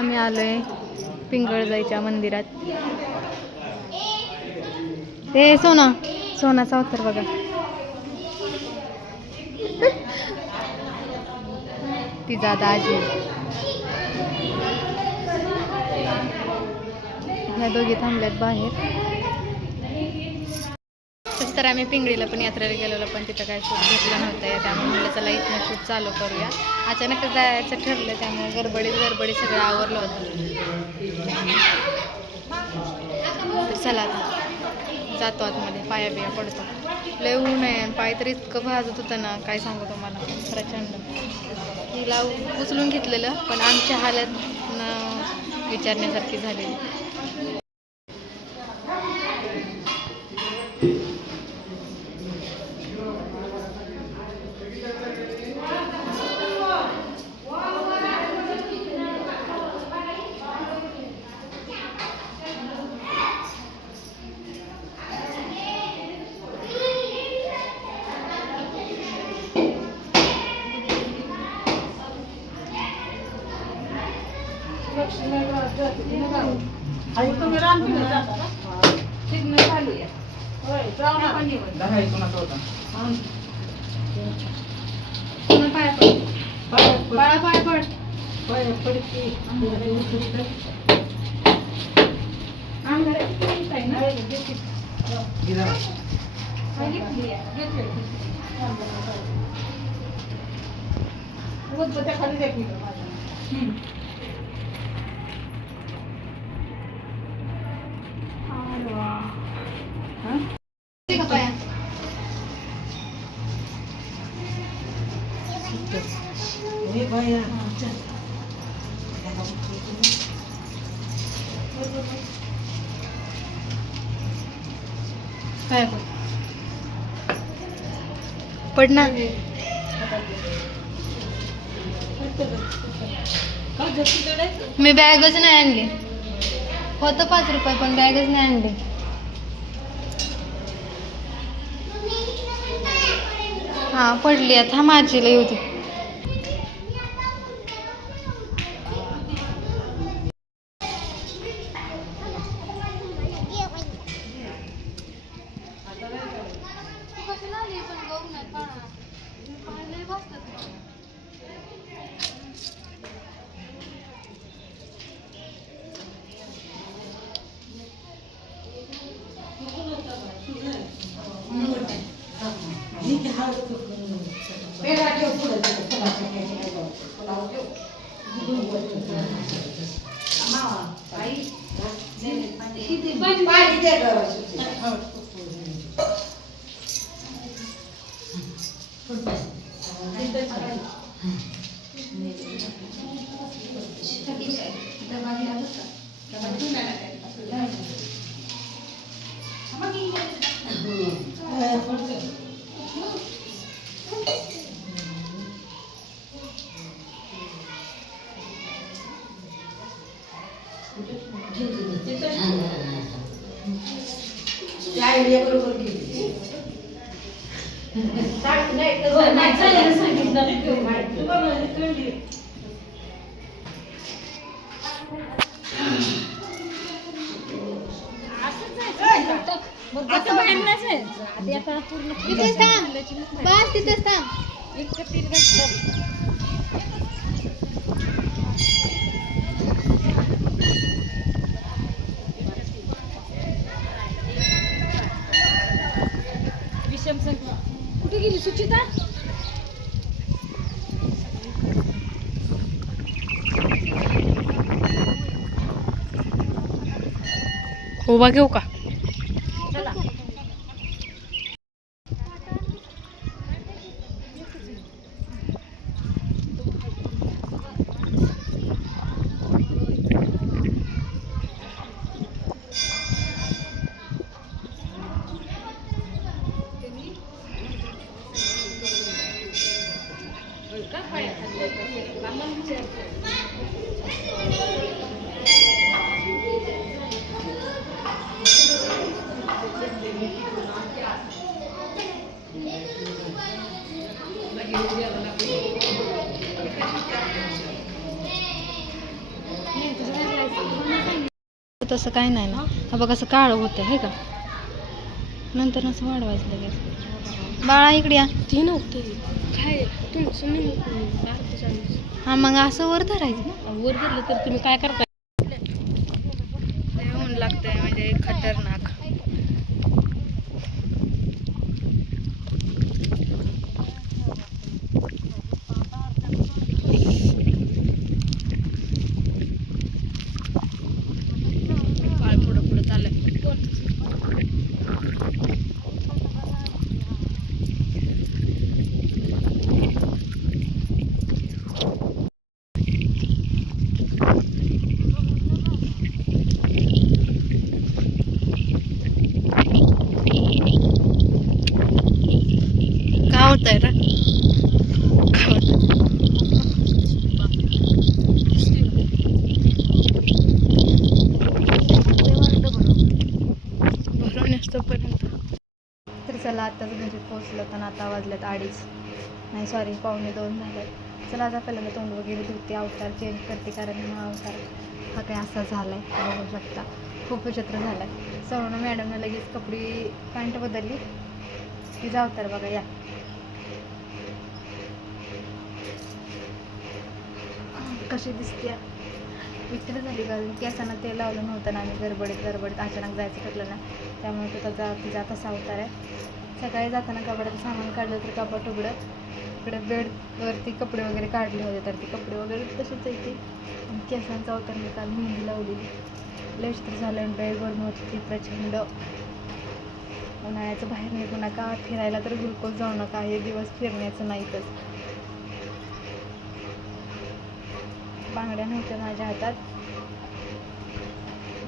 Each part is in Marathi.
आम्ही आलोय पिंगळजाईच्या मंदिरात. ते सोनाचा अवतार बघा. तिचा दाजी. ह्या दोघी थांबल्यात बाहेर. तसं तर आम्ही पिंगळीला पण यात्रेला गेलेलो, पण तिथं काय शूट घेतलं नव्हतं. त्यामुळे म्हणलं चला इथनं शूट चालू करूया. अचानक जायचं ठरलं, त्यामुळे गडबडीत सगळं आवरलं होतं. तर चला आता जातो आतमध्ये, पाया बिया पडतो. लय ऊन आहे आणि पाय तर इतकं भाजत होतं ना, काय सांगू तुम्हाला, प्रचंड. तिला उचलून घेतलेलं, पण आमची हालत विचारण्यासारखी झालेली. काय पडणार. मी बॅगच नाही आणली. होतं 5 रुपये, पण बॅगच नाही आणली. हा पडली आता. माझीला येऊ दे. कुठे गेली सुचिता? उभा घेऊ का? तसं काही नाही ना. हा बघ असं काळं होतं हे का, नंतर असं वाढवायचं लगेच. बाळा इकडे या. ती नव्हते काय तुमचं हा मग असं वर धरायचं ना. वर धरलं तर तुम्ही काय करताय? ऊन लागतंय म्हणजे खतरनाक. बाळ पुढं पुढं चाललंय. काय होतंय रे? काय होतंय? भरून असतोपर्यंत. तर चला आताच घरी पोहोचलो तर आता वाजल्यात 2:30, नाही सॉरी 1:45 झाले. चला आता पहिल्यांदा तोंड वगैरे धुते, अवतार चेंज करते, कारण हा अवतार हा काही असा झाला आहे बघू शकता, खूप विचित्र झाला आहे. सवर्ण मॅडमनं लगेच कपडे पॅन्ट बदलली, तिचा अवतार बघा या. कशी दिसते विचित्र झाली, कारण केसांना तेल लावलं नव्हतं ना, आम्ही गडबडीत अचानक जायचं ठरलं ना, त्यामुळे तो तिचा तसा अवतार आहे. सकाळी जाताना कपड्याचं सामान काढलं तर कपाट उघडं, इकडे बेडवरती कपडे वगैरे काढले होते तर ते कपडे वगैरे तसेच येते. आणि केसांचा अवतार मी काल मेहंदी लावलेली, लय विचित्र झालं. आणि लय गरम होत होती प्रचंड. उन्हाळ्याचं बाहेर निघू नका, फिरायला तर बिलकुल जाऊ नका, हे दिवस फिरण्याचं नाहीतच. बांगड्या नव्हत्या माझ्या हातात.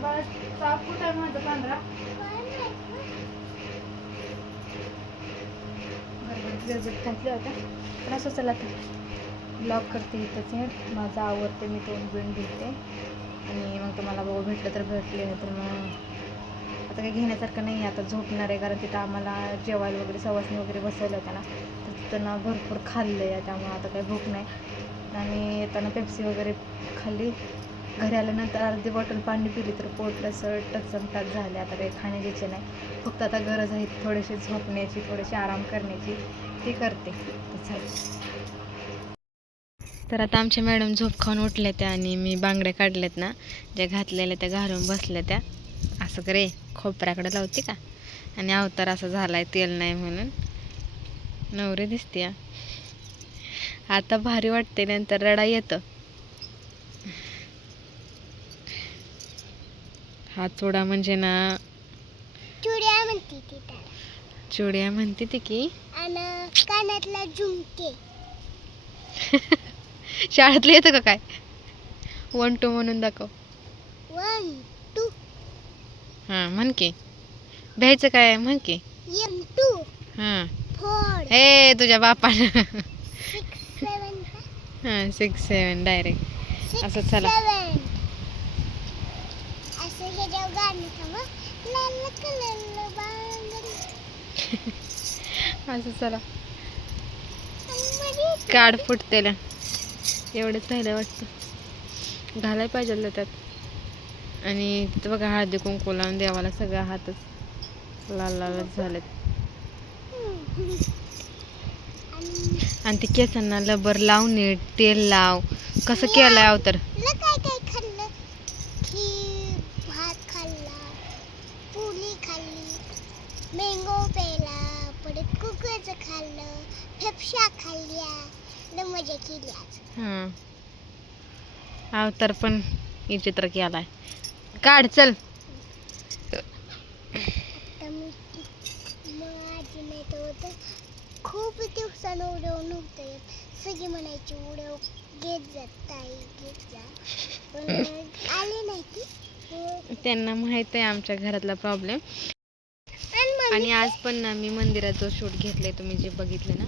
बस साफ कुठं आहे माझं पांढरा? गरबट घातल्या होत्या. तर असं चला तर ब्लॉग करते इथंच आहे माझं, आवडते मी तोंड बिंड धुते आणि मग तुम्हाला बघू भेटलं तर भेटले, नाही तर मग आता काही घेण्यासारखं नाही आहे. आता झोपणार आहे, कारण तिथं आम्हाला जेवायला वगैरे सवासणी वगैरे बसवलं होतं ना, तर तिथं ना भरपूर खाल्लं आहे, त्यामुळे आता काही भूक नाही. आणि येताना पेप्सी वगैरे खाल्ली. घरी आल्यानंतर अर्धी बॉटल पाणी पिली तर पोट असं टचमटाच झाले. आता काही खाण्याची इच्छा नाही, फक्त आता गरज आहे थोडीशी झोपण्याची, थोडीशी आराम करण्याची, ती करते. तर आता आमच्या मॅडम झोप खाऊन उठल्या त्या आणि मी बांगड्या काढल्यात ना ज्या घातलेल्या त्या घालून बसल्या त्या. असं करे खोपऱ्याकडे लावते का, आणि अवतार असा झालाय तेल नाही म्हणून. नवरे दिसते आता, भारी वाटते, नंतर रडा येतं. हा चोडा म्हणजे ना चुड्या म्हणते ती त्याला. चुड्या म्हणते ती की, आणि कानातला झुमके. शाळेतलं येतं का काय? 1 2 म्हणून दाखव. 1 2 हां म्हण की, भ्यायचं काय म्हण की. 1 2 हां 4 हे तुझ्या बापानं 6 7 हां 6 7 डायरेक्ट असं. चला असं हे जेव्हा गाणं थांबा लाल कलर बांगडी असं. चला काढ फुटतेला एवढंच राहिलं वाटतं, घालाय पाहिजे त्यात. आणि तिथं बघा हळदी कुंकू लावून देवाला सगळं हातच लाल लालच झालेत. आणि ते केसांना लबर लाव, नीट तेल लाव. कसं केलंय अवतार? काय काय खाल्लं? खीर, भात खाल्ला, पुरी खाल्ली, मँगो प्यायला, परत कुकरचं खाल्लं, फेफशा खाल्ल्या, लय मजा केली आज. हां अवतार पण विचित्र केलाय. काढ चल. आता माझी नाही तर होतं खूप दिवसानं उडव नव्हतं येत. सगळी म्हणायची उडव घेत जा ताई घेत जा, पण आले नाही ती. त्यांना माहित आहे आमच्या घरातला प्रॉब्लेम. आणि आज पण ना मी मंदिरात जो शूट घेतलाय तुम्ही जे बघितलं ना,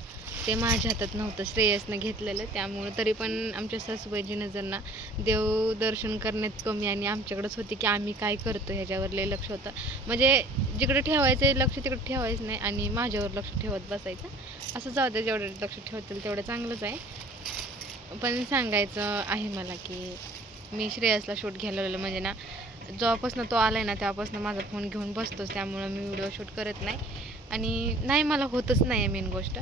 ते माझ्या हातात नव्हतं, श्रेयसनं घेतलेलं. त्यामुळे तरी पण आमच्या सासूबाईची नजर ना देव दर्शन करण्यात कमी आणि आमच्याकडेच होती की आम्ही काय करतो ह्याच्यावर लय लक्ष होतं. म्हणजे जिकडे ठेवायचं लक्ष तिकडे ठेवायचं नाही आणि माझ्यावर लक्ष ठेवत बसायचं. असं जाऊ दे, जेवढं लक्ष ठेवतील तेवढं चांगलंच आहे. पण सांगायचं आहे मला की मी श्रेयसला शूट घ्यायला लावलं म्हणजे ना जेव्हापासून तो आलाय ना तेव्हापासून माझा फोन घेऊन बसतोच, त्यामुळं मी व्हिडिओ शूट करत नाही आणि नाही मला होतच नाही आहे मेन गोष्ट.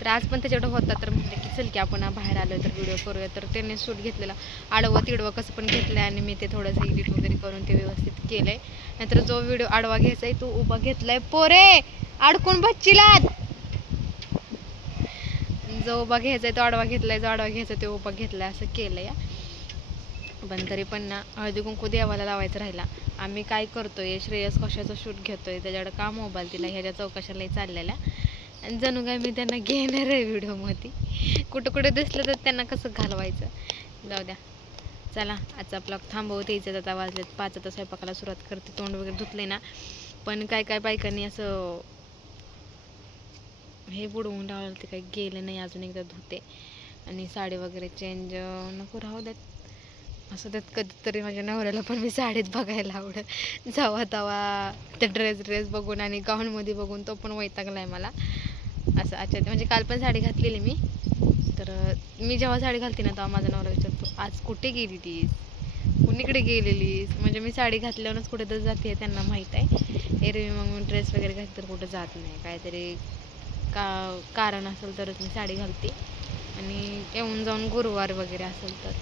तर आज पण त्याच्याकडं होता तर म्हटलं की चल की आपण बाहेर आलो तर व्हिडिओ करूया. तर त्याने शूट घेतलेला आडवं तिडवं कसं पण घेतलं आहे आणि मी ते थोडंसं एडिट वगैरे करून ते व्यवस्थित केलं आहे. नाहीतर जो व्हिडिओ आडवा घ्यायचा आहे तो उभा घेतला आहे. पोरे अडकून बच्चीलात, जो उभा घ्यायचा आहे तो आडवा घेतलाय, जो आडवा घ्यायचा तो उभा घेतलाय, असं केलं या. पण तरी पण ना हळदी कुंकू देवाला लावायचं राहिला. आम्ही काय करतोय, श्रेयस कशाचं शूट घेतोय त्याच्याकडे का मोबाईल दिला ह्याच्या चौकशालाही चाललेल्या. आणि जणू काय मी त्यांना घेणार आहे व्हिडिओमध्ये. कुठं कुठं दिसलं तर त्यांना कसं घालवायचं. जाऊ द्या, चला आजचा ब्लॉग थांबवते. यायचं आता वाजलेत 5, आता स्वयंपाकाला सुरुवात करते. तोंड वगैरे धुतले ना, पण काय काय बायकांनी असं हे बुडवून लावलं ते काही गेलं नाही. अजून एकदा धुते आणि साडी वगैरे चेंज नको राहू देत, असं त्यात कधीतरी माझ्या नवऱ्याला पण मी साडीत बघायला आवडत. जावा तवा त्या ड्रेस बघून आणि गाऊनमध्ये बघून तो पण वैतागला आहे मला. असं अच्छा म्हणजे काल पण साडी घातलेली मी, तर मी जेव्हा साडी घालते ना तेव्हा माझा नवरा विचारतो आज कुठे गेली तीस, कुणीकडे गेलेलीस. म्हणजे मी साडी घातल्यावरच कुठे तर जाते त्यांना माहीत आहे. एरवी मग मी ड्रेस वगैरे घातलं तर कुठं जात नाही, काहीतरी कारण असेल तरच मी साडी घालते. आणि येऊन जाऊन गुरुवार वगैरे असेल तर.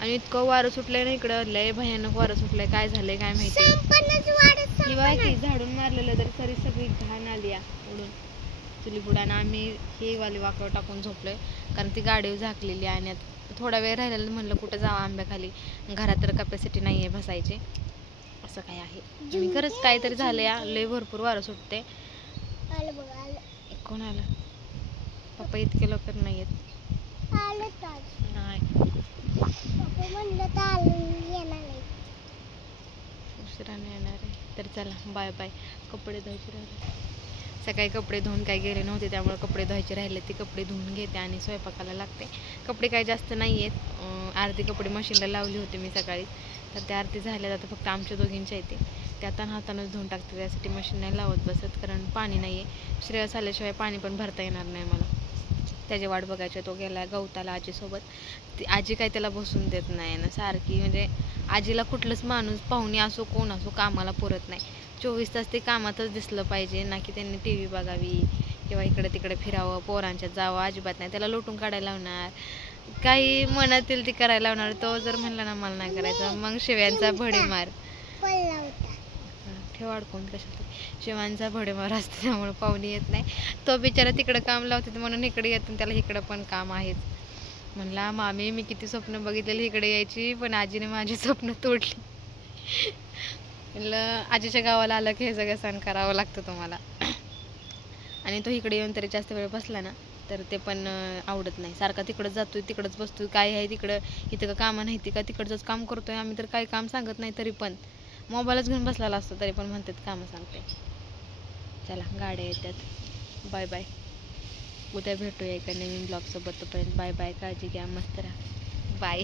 आणि इतकं वारं सुटलंय ना इकडं, लय भयानक वारं सुटलंय. काय झालंय काय माहिती. किंवा की झाडून मारलेलं तरी तरी सगळी घाण आली उडून चुली बुडानं. आम्ही हे वाली वाकड टाकून झोपलोय कारण ती गाडी झाकलेली आहे. आणि थोडा वेळ राहिलेलं म्हणलं कुठं जावं आंब्याखाली, घरात तर कॅपॅसिटी नाही आहे बसायची, असं काय आहे. आणि खरंच काहीतरी झालं या, लय भरपूर वारं सुटते. कोण आलं? पप्पा इतके लवकर नाही येत. नाही उशिराने येणार आहे. तर चला बाय बाय. कपडे धुवायचे राहिले, सकाळी कपडे धुवून काही गेले नव्हते त्यामुळे कपडे धुवायचे राहिले. ते कपडे धुवून घेते आणि स्वयंपाकाला लागते. कपडे काही जास्त नाही आहेत, अर्धे कपडे मशीनला लावली होते मी सकाळी, तर ते अर्धे झाले. आता फक्त आमच्या दोघींच्या येते ते आता हातानंच धुवून टाकते. त्यासाठी मशीन नाही लावत बसत कारण पाणी नाही आहे. श्रेयस आल्याशिवाय पाणी पण भरता येणार नाही मला. त्याची वाट बघायची. तो गेला गवताला आजीसोबत. ती आजी काय त्याला बसून देत नाही ना सारखी. म्हणजे आजीला कुठलंच माणूस पाहुणे असो कोण असो कामाला पुरत नाही. 24 तास ते कामातच दिसलं पाहिजे ना, की त्यांनी टी व्ही बघावी किंवा इकडे तिकडे फिरावं, पोरांच्यात जावं अजिबात नाही. त्याला लोटून काढायला लावणार, काही मनात येईल ती करायला लावणार. तो जर म्हणला ना मला नाही करायचं मग शिव्यांचा भडीमार. ठेव अडकून कशात, शिवांचा भडीमार असतो त्यामुळे पाहुणे येत नाही. तो बिचारा तिकडं काम लावते म्हणून इकडे येतो, त्याला इकडं पण काम आहेच. म्हणला मामी मी किती स्वप्न बघितलेली इकडे यायची, पण आजीने माझी स्वप्न तोडली. म्हणलं आजीच्या गावाला आलं की हे सगळं सण करावं लागतं तुम्हाला. आणि तो इकडे येऊन तरी जास्त वेळ बसला ना तर ते पण आवडत नाही. सारखा तिकडंच जातोय तिकडंच बसतोय. काय आहे तिकडं, इथं का कामं नाही ती का तिकडचंच काम करतोय आम्ही, तर काही काम सांगत नाही तरी पण मोबाईलच घेऊन बसलेला असतो तरी पण म्हणतात कामं सांगते. चला गाड्या येतात, बाय बाय. उद्या भेटूया एका नवीन ब्लॉगसोबत. तोपर्यंत बाय बाय, काळजी घ्या, मस्त राहा, बाय.